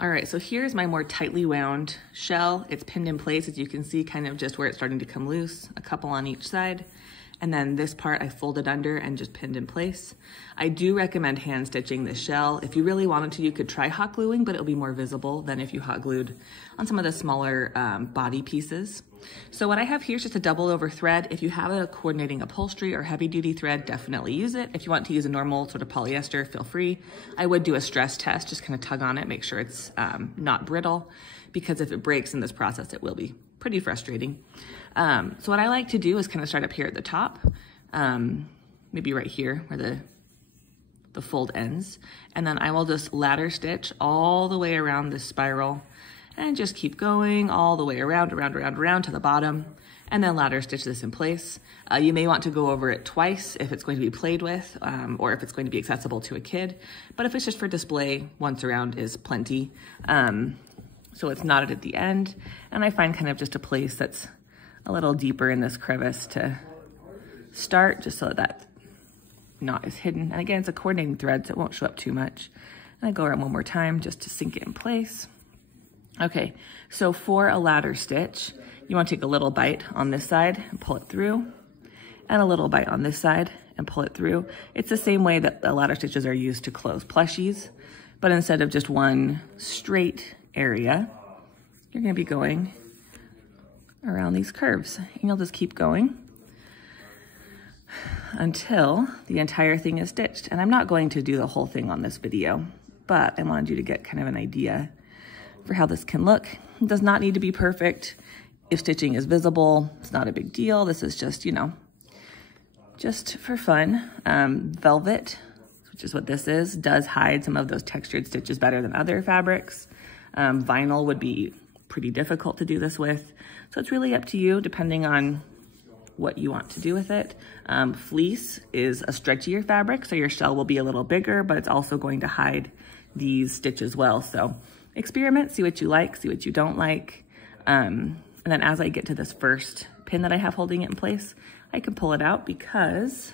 All right, so here's my more tightly wound shell. It's pinned in place, as you can see, kind of just where it's starting to come loose, a couple on each side. And then this part I folded under and just pinned in place. I do recommend hand stitching this shell. If you really wanted to, you could try hot gluing, but it'll be more visible than if you hot glued on some of the smaller body pieces. So what I have here is just a double over thread. If you have a coordinating upholstery or heavy duty thread, definitely use it. If you want to use a normal sort of polyester, feel free. I would do a stress test, just kind of tug on it, make sure it's not brittle, because if it breaks in this process, it will be pretty frustrating. So what I like to do is kind of start up here at the top, maybe right here where the fold ends. And then I will just ladder stitch all the way around this spiral and just keep going all the way around to the bottom, and then ladder stitch this in place. You may want to go over it twice if it's going to be played with, or if it's going to be accessible to a kid. But if it's just for display, once around is plenty. So it's knotted at the end, and I find kind of just a place that's a little deeper in this crevice to start, just so that knot is hidden. And again, it's a coordinating thread, so it won't show up too much. And I go around one more time just to sink it in place. Okay, so for a ladder stitch, you want to take a little bite on this side and pull it through, and a little bite on this side and pull it through. It's the same way that the ladder stitches are used to close plushies, but instead of just one straight area, you're going to be going around these curves, and you'll just keep going until the entire thing is stitched. And I'm not going to do the whole thing on this video, but I wanted you to get kind of an idea for how this can look. It does not need to be perfect. If stitching is visible, it's not a big deal. This is just, you know, just for fun. Velvet, which is what this is, does hide some of those textured stitches better than other fabrics. Vinyl would be pretty difficult to do this with. So it's really up to you, depending on what you want to do with it. Fleece is a stretchier fabric, so your shell will be a little bigger, but it's also going to hide these stitches well. So experiment, see what you like, see what you don't like. And then as I get to this first pin that I have holding it in place, I can pull it out because,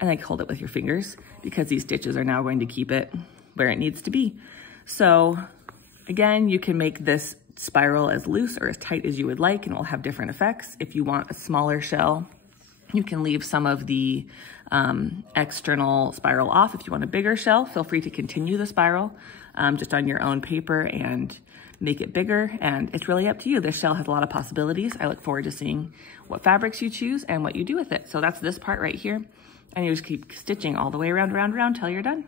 and I hold it with your fingers, because these stitches are now going to keep it where it needs to be. So again, you can make this spiral as loose or as tight as you would like, and it will have different effects. If you want a smaller shell, you can leave some of the external spiral off. If you want a bigger shell, feel free to continue the spiral just on your own paper and make it bigger, and it's really up to you. This shell has a lot of possibilities. I look forward to seeing what fabrics you choose and what you do with it. So that's this part right here, and you just keep stitching all the way around till you're done.